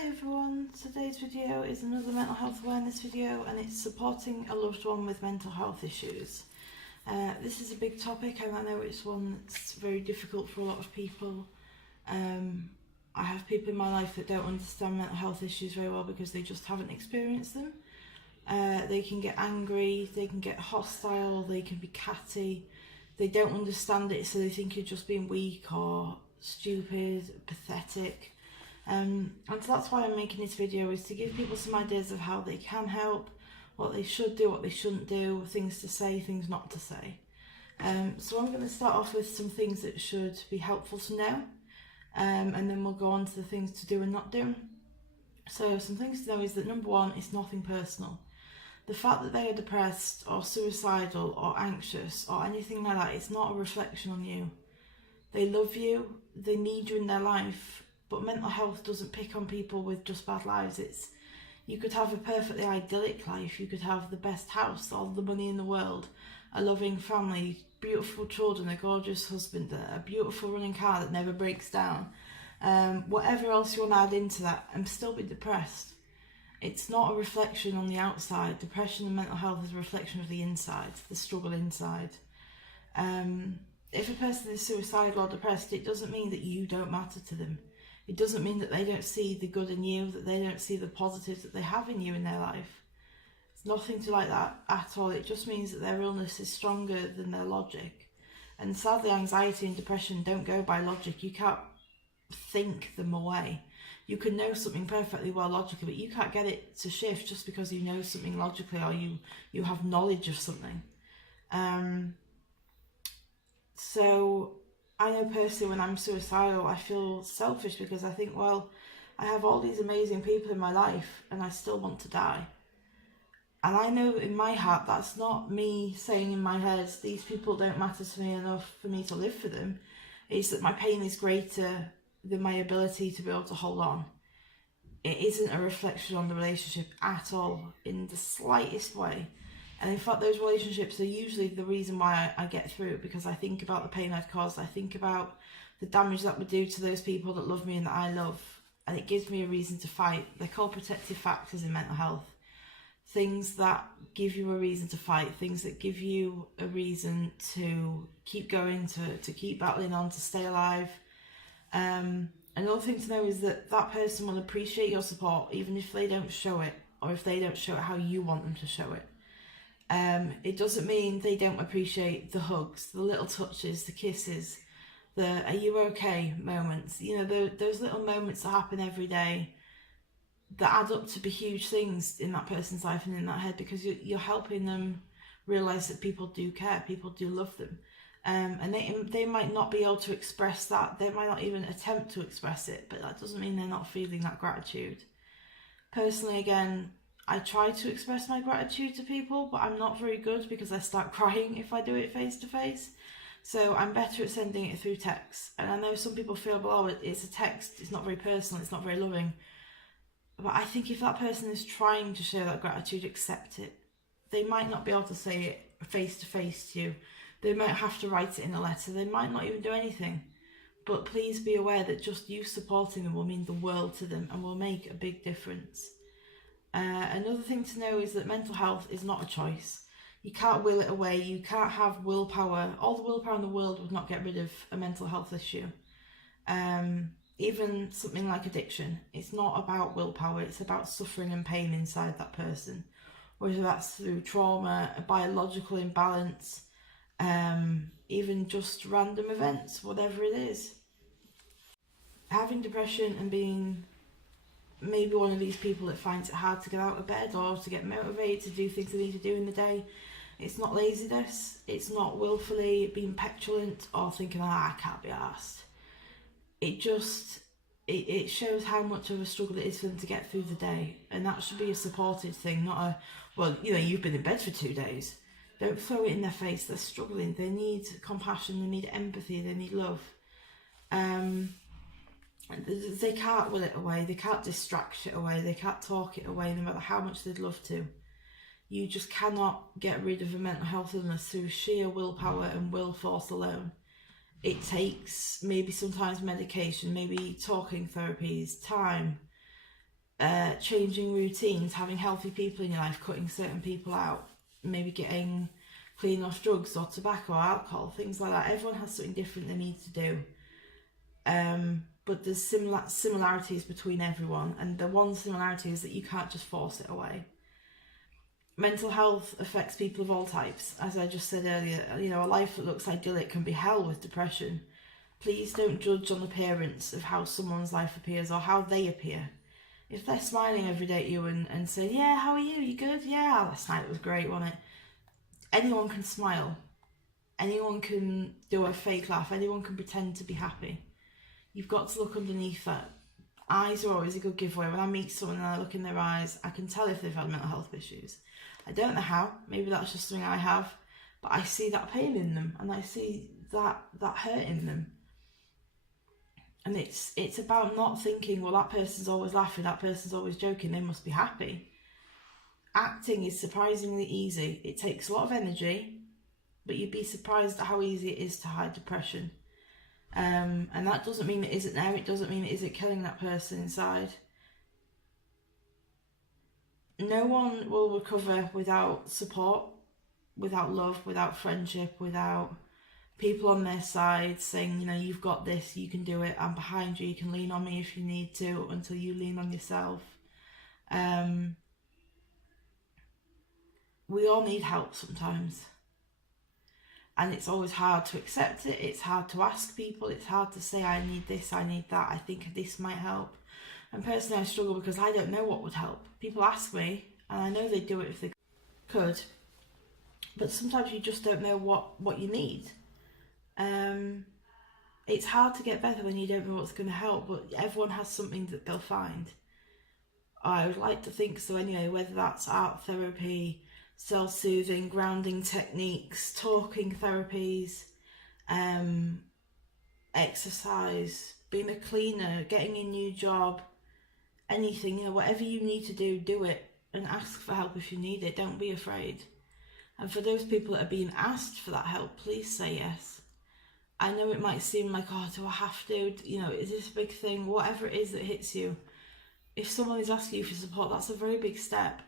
Hi everyone, today's video is another mental health awareness video and it's supporting a loved one with mental health issues. This is a big topic and I know it's one that's very difficult for a lot of people. I have people in my life that don't understand mental health issues very well because they just haven't experienced them. They can get angry, they can get hostile, they can be catty, they don't understand it so they think you're just being weak or stupid, pathetic. And so that's why I'm making this video, is to give people some ideas of how they can help, what they should do, what they shouldn't do, things to say, things not to say. So I'm going to start off with some things that should be helpful to know, and then we'll go on to the things to do and not do. So some things to know is that number one, it's nothing personal. The fact that they are depressed or suicidal or anxious or anything like that, it's not a reflection on you. They love you, they need you in their life. But mental health doesn't pick on people with just bad lives. You could have a perfectly idyllic life. You could have the best house, all the money in the world, a loving family, beautiful children, a gorgeous husband, a beautiful running car that never breaks down. Whatever else you want to add into that, and still be depressed. It's not a reflection on the outside. Depression and mental health is a reflection of the inside, the struggle inside. If a person is suicidal or depressed, it doesn't mean that you don't matter to them. It doesn't mean that they don't see the good in you, that they don't see the positives that they have in you in their life. It's nothing to like that at all. It just means that their illness is stronger than their logic. And sadly, anxiety and depression don't go by logic. You can't think them away. You can know something perfectly well logically, but you can't get it to shift just because you know something logically or you have knowledge of something. So I know personally when I'm suicidal, I feel selfish because I think, well, I have all these amazing people in my life and I still want to die. And I know in my heart, that's not me saying in my head, these people don't matter to me enough for me to live for them. It's that my pain is greater than my ability to be able to hold on. It isn't a reflection on the relationship at all, in the slightest way. And in fact, those relationships are usually the reason why I get through it, because I think about the pain I've caused. I think about the damage that would do to those people that love me and that I love. And it gives me a reason to fight. They're called protective factors in mental health. Things that give you a reason to fight. Things that give you a reason to keep going, to keep battling on, to stay alive. Another thing to know is that that person will appreciate your support even if they don't show it, or if they don't show it how you want them to show it. It doesn't mean they don't appreciate the hugs, the little touches, the kisses, the "are you okay" moments. You know, those little moments that happen every day that add up to be huge things in that person's life and in that head, because you're helping them realise that people do care, people do love them. And they might not be able to express that, they might not even attempt to express it, but that doesn't mean they're not feeling that gratitude. Personally, again, I try to express my gratitude to people, but I'm not very good because I start crying if I do it face to face. So I'm better at sending it through text. And I know some people feel, well, it's a text, it's not very personal, it's not very loving. But I think if that person is trying to show that gratitude, accept it. They might not be able to say it face to face to you. They might have to write it in a letter. They might not even do anything. But please be aware that just you supporting them will mean the world to them and will make a big difference. Another thing to know is that mental health is not a choice. You can't will it away. You can't have willpower. All the willpower in the world would not get rid of a mental health issue. Even something like addiction, it's not about willpower. It's about suffering and pain inside that person, whether that's through trauma, a biological imbalance, even just random events, whatever it is. Having depression and being maybe one of these people that finds it hard to get out of bed or to get motivated to do things they need to do in the day, it's not laziness, it's not willfully being petulant or thinking, I can't be arsed. It shows how much of a struggle it is for them to get through the day, and that should be a supported thing, not a, well, you know, you've been in bed for 2 days. Don't throw it in their face. They're struggling, they need compassion, they need empathy, they need love. They can't will it away, they can't distract it away, they can't talk it away no matter how much they'd love to. You just cannot get rid of a mental health illness through sheer willpower and will force alone. It takes maybe sometimes medication, maybe talking therapies, time, changing routines, having healthy people in your life, cutting certain people out, maybe getting clean off drugs or tobacco or alcohol, things like that. Everyone has something different they need to do. But there's similarities between everyone, and the one similarity is that you can't just force it away. Mental health affects people of all types. As I just said earlier, a life that looks idyllic can be hell with depression. Please don't judge on appearance of how someone's life appears or how they appear. If they're smiling every day at you and say, yeah, how are you? You good? Yeah, last night was great, wasn't it? Anyone can smile. Anyone can do a fake laugh. Anyone can pretend to be happy. You've got to look underneath that. Eyes are always a good giveaway. When I meet someone and I look in their eyes, I can tell if they've had mental health issues. I don't know how. Maybe that's just something I have. But I see that pain in them, and I see that hurt in them. And it's about not thinking, well, that person's always laughing, that person's always joking, they must be happy. Acting is surprisingly easy. It takes a lot of energy, but you'd be surprised at how easy it is to hide depression. And that doesn't mean it isn't there. It doesn't mean it isn't killing that person inside. No one will recover without support, without love, without friendship, without people on their side saying, you've got this, you can do it, I'm behind you, you can lean on me if you need to, until you lean on yourself. We all need help sometimes. And it's always hard to accept it, it's hard to ask people, it's hard to say, I need this, I need that, I think this might help. And personally I struggle because I don't know what would help. People ask me, and I know they'd do it if they could, but sometimes you just don't know what you need. It's hard to get better when you don't know what's going to help, but everyone has something that they'll find. I would like to think so anyway, whether that's art therapy, self-soothing, grounding techniques, talking therapies, exercise, being a cleaner, getting a new job, anything, whatever you need to do, do it, and ask for help if you need it. Don't be afraid. And for those people that are being asked for that help, please say yes. I know it might seem like, do I have to? Is this a big thing? Whatever it is that hits you. If someone is asking you for support, that's a very big step.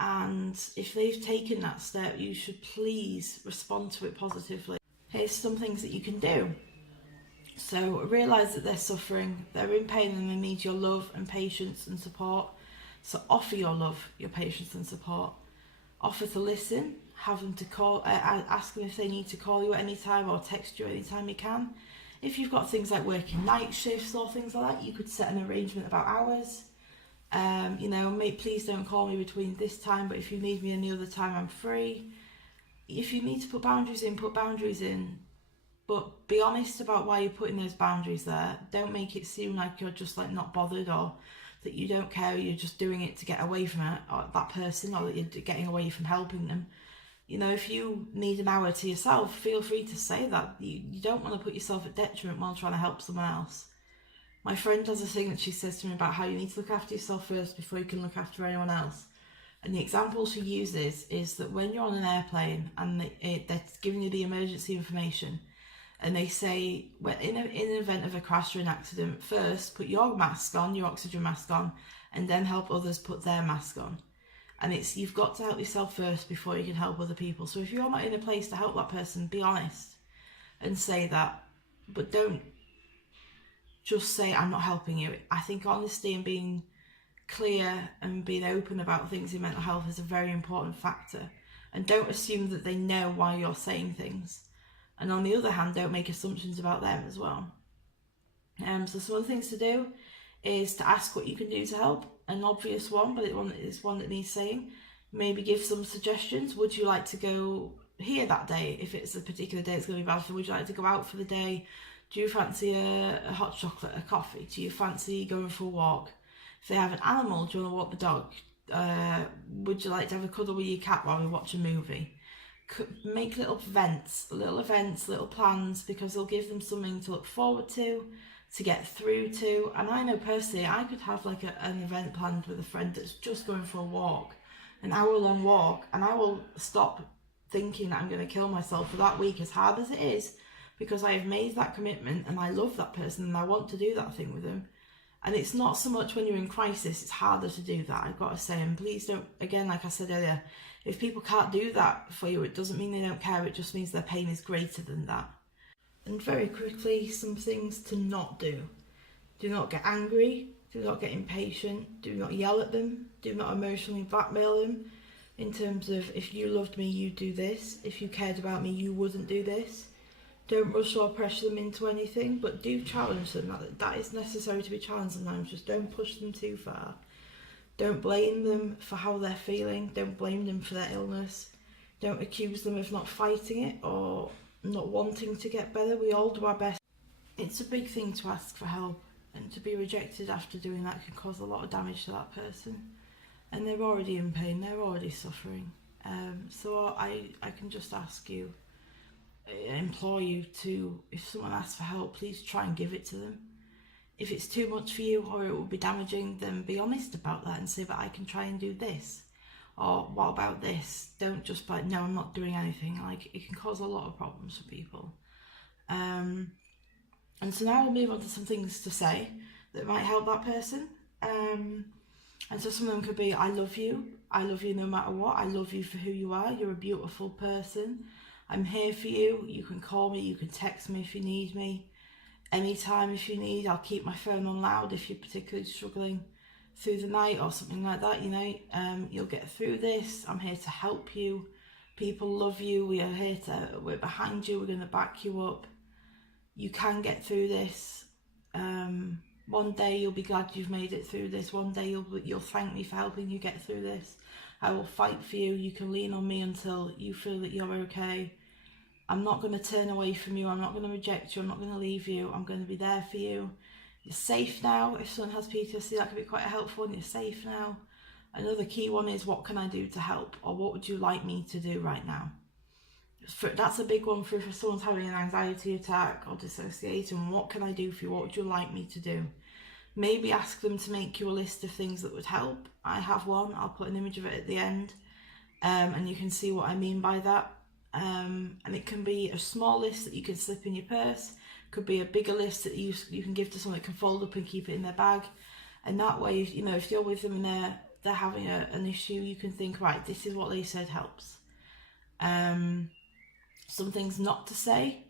And if they've taken that step, you should please respond to it positively. Here's some things that you can do. So realise that they're suffering, they're in pain, and they need your love and patience and support. So offer your love, your patience and support. Offer to listen, have them to call, ask them if they need to call you at any time or text you anytime you can. If you've got things like working night shifts or things like that, you could set an arrangement about hours. Please don't call me between this time, but if you need me any other time, I'm free. If you need to put boundaries in, put boundaries in. But be honest about why you're putting those boundaries there. Don't make it seem like you're just not bothered, or that you don't care, you're just doing it to get away from it, or that person, or that you're getting away from helping them. If you need an hour to yourself, feel free to say that. You don't want to put yourself at detriment while trying to help someone else. My friend has a thing that she says to me about how you need to look after yourself first before you can look after anyone else. And the example she uses is that when you're on an airplane and they're giving you the emergency information, and they say, well, in an event of a crash or an accident, first put your mask on, your oxygen mask on, and then help others put their mask on. And you've got to help yourself first before you can help other people. So if you're not in a place to help that person, be honest and say that. But don't just say, I'm not helping you. I think honesty and being clear and being open about things in mental health is a very important factor. And don't assume that they know why you're saying things. And on the other hand, don't make assumptions about them as well. So some of the things to do is to ask what you can do to help. An obvious one, but it's one that needs saying. Maybe give some suggestions. Would you like to go here that day? If it's a particular day it's going to be bad for, would you like to go out for the day? Do you fancy a hot chocolate, a coffee? Do you fancy going for a walk? If they have an animal, do you want to walk the dog? Would you like to have a cuddle with your cat while we watch a movie? Make little events, little plans, because they'll give them something to look forward to get through to. And I know personally, I could have an event planned with a friend that's just going for a walk, an hour-long walk, and I will stop thinking that I'm going to kill myself for that week, as hard as it is, because I have made that commitment and I love that person and I want to do that thing with them. And it's not so much when you're in crisis, it's harder to do that, I've got to say. And please don't, again, like I said earlier, if people can't do that for you, it doesn't mean they don't care, it just means their pain is greater than that. And very quickly, some things to not do. Do not get angry, do not get impatient, do not yell at them, do not emotionally blackmail them in terms of, if you loved me, you'd do this, if you cared about me, you wouldn't do this. Don't rush or pressure them into anything, but do challenge them. That is necessary to be challenged sometimes. Just don't push them too far. Don't blame them for how they're feeling. Don't blame them for their illness. Don't accuse them of not fighting it or not wanting to get better. We all do our best. It's a big thing to ask for help, and to be rejected after doing that can cause a lot of damage to that person. And they're already in pain, they're already suffering. So I can just ask you, implore you to, if someone asks for help, please try and give it to them. If it's too much for you or it will be damaging, then be honest about that and say, but I can try and do this, or what about this? Don't just be like, no, I'm not doing anything. Like, it can cause a lot of problems for people. And so now we'll move on to some things to say that might help that person. And so some of them could be, I love you no matter what, I love you for who you are, you're a beautiful person, I'm here for you, you can call me, you can text me if you need me, anytime if you need, I'll keep my phone on loud if you're particularly struggling through the night or something like that, you know, you'll get through this, I'm here to help you, people love you, we're behind you, we're going to back you up, you can get through this, one day you'll be glad you've made it through this, one day you'll thank me for helping you get through this, I will fight for you, you can lean on me until you feel that you're okay. I'm not going to turn away from you, I'm not going to reject you, I'm not going to leave you, I'm going to be there for you. You're safe now. If someone has PTSD, that can be quite a helpful one. You're safe now. Another key one is, what can I do to help, or what would you like me to do right now? That's a big one for if someone's having an anxiety attack or dissociating. What can I do for you? What would you like me to do? Maybe ask them to make you a list of things that would help. I have one, I'll put an image of it at the end, and you can see what I mean by that. And it can be a small list that you can slip in your purse, could be a bigger list that you can give to someone that can fold up and keep it in their bag. And that way, you know, if you're with them and they're having an issue, you can think, right, this is what they said helps. Some things not to say: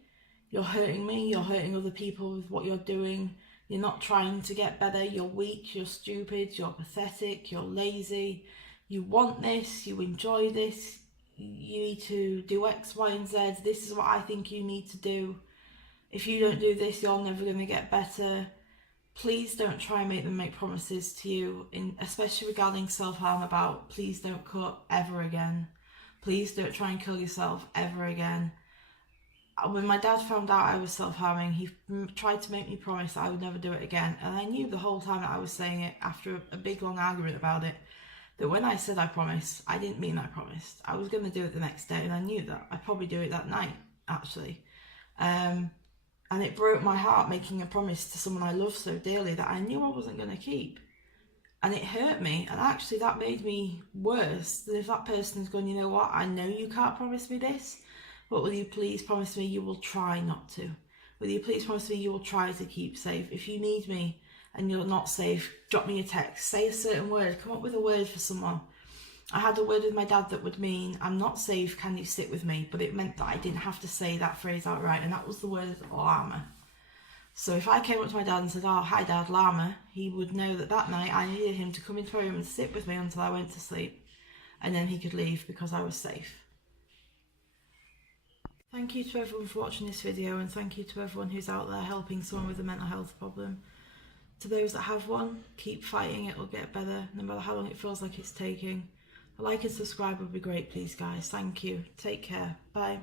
you're hurting me, you're hurting other people with what you're doing, you're not trying to get better, you're weak, you're stupid, you're pathetic, you're lazy, you want this, you enjoy this, you need to do X, Y and Z, this is what I think you need to do, if you don't do this you're never going to get better. Please don't try and make them make promises to you, especially regarding self-harm, about please don't cut ever again, please don't try and kill yourself ever again. When my dad found out I was self-harming, he tried to make me promise I would never do it again, and I knew the whole time that I was saying it, after a big long argument about it, that when I said I promised, I didn't mean I promised. I was going to do it the next day, and I knew that. I'd probably do it that night, actually. And it broke my heart making a promise to someone I love so dearly that I knew I wasn't going to keep. And it hurt me, and actually that made me worse than if that person's going, you know what, I know you can't promise me this, but will you please promise me you will try not to? Will you please promise me you will try to keep safe? If you need me and you're not safe, drop me a text, say a certain word, come up with a word for someone. I had a word with my dad that would mean, I'm not safe, can you sit with me? But it meant that I didn't have to say that phrase outright, and that was the word llama. So if I came up to my dad and said, oh, hi dad, llama, he would know that that night I needed him to come into my room and sit with me until I went to sleep, and then he could leave because I was safe. Thank you to everyone for watching this video, and thank you to everyone who's out there helping someone with a mental health problem. To those that have one, keep fighting, it will get better, no matter how long it feels like it's taking. A like and subscribe would be great, please guys. Thank you. Take care. Bye.